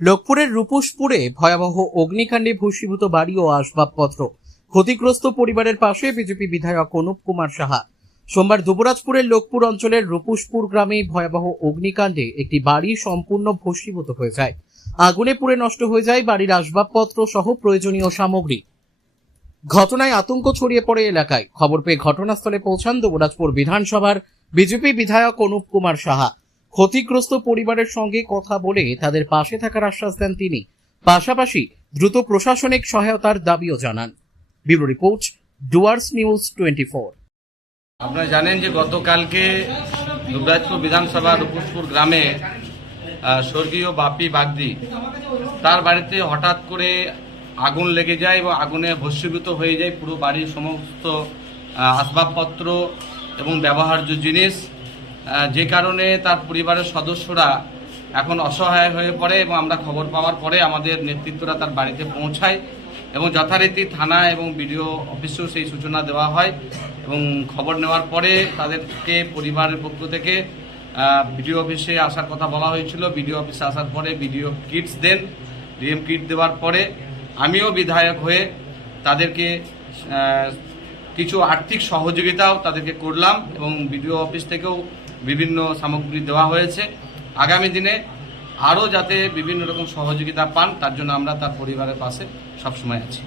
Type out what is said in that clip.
লোকপুরের রূপসপুরে ভয়াবহ অগ্নিকাণ্ডে ভস্মীভূত বাড়ি ও আসবাবপত্র। ক্ষতিগ্রস্ত পরিবারের পাশে বিজেপি বিধায়ক অনুপ কুমার সাহা। সোমবার দুবরাজপুরের লোকপুর অঞ্চলের রূপসপুর গ্রামে ভয়াবহ অগ্নিকাণ্ডে একটি বাড়ি সম্পূর্ণ ভস্মীভূত হয়ে যায়। আগুনে পুড়ে নষ্ট হয়ে যায় বাড়ির আসবাবপত্র সহ প্রয়োজনীয় সামগ্রী। ঘটনায় আতঙ্ক ছড়িয়ে পড়ে এলাকায়। খবর পেয়ে ঘটনাস্থলে পৌঁছান দুবরাজপুর বিধানসভার বিজেপি বিধায়ক অনুপ কুমার সাহা। ক্ষতিগ্রস্ত পরিবারের সঙ্গে কথা বলে তাদের পাশে থাকার আশ্বাস দেন তিনি। পাশাপাশি দ্রুত প্রশাসনিক সহায়তার দাবিও জানান। Bureau report, Dooars news 24। আপনারা জানেন যে গতকালকে দুবরাজপুর বিধানসভা রূপসপুর গ্রামে স্বর্গীয় বাপি বাগদি তার বাড়িতে হঠাৎ করে আগুন লেগে যায় এবং আগুনে ভস্মীভূত হয়ে যায় পুরো বাড়ির সমস্ত আসবাবপত্র এবং ব্যবহার্য জিনিস, যে কারণে তার পরিবারের সদস্যরা এখন অসহায় হয়ে পড়ে এবং আমরা খবর পাওয়ার পরে আমাদের নেতৃত্বরা তার বাড়িতে পৌঁছায় এবং যথারীতি থানা এবং বিডিও অফিসেও সেই সূচনা দেওয়া হয় এবং খবর নেওয়ার পরে তাদেরকে পরিবারের পক্ষ থেকে বিডিও অফিসে আসার কথা বলা হয়েছিল। বিডিও অফিসে আসার পরে বিডিও কিটস দেন। ডিএম কিট দেওয়ার পরে আমিও বিধায়ক হয়ে তাদেরকে কিছু আর্থিক সহযোগিতাও তাদেরকে করলাম এবং বিডিও অফিস থেকেও বিভিন্ন সামগ্রী দেওয়া হয়েছে। আগামী দিনে আরও যাতে বিভিন্ন রকম সহযোগিতা পান তার জন্য আমরা তার পরিবারের পাশে সবসময় আছি।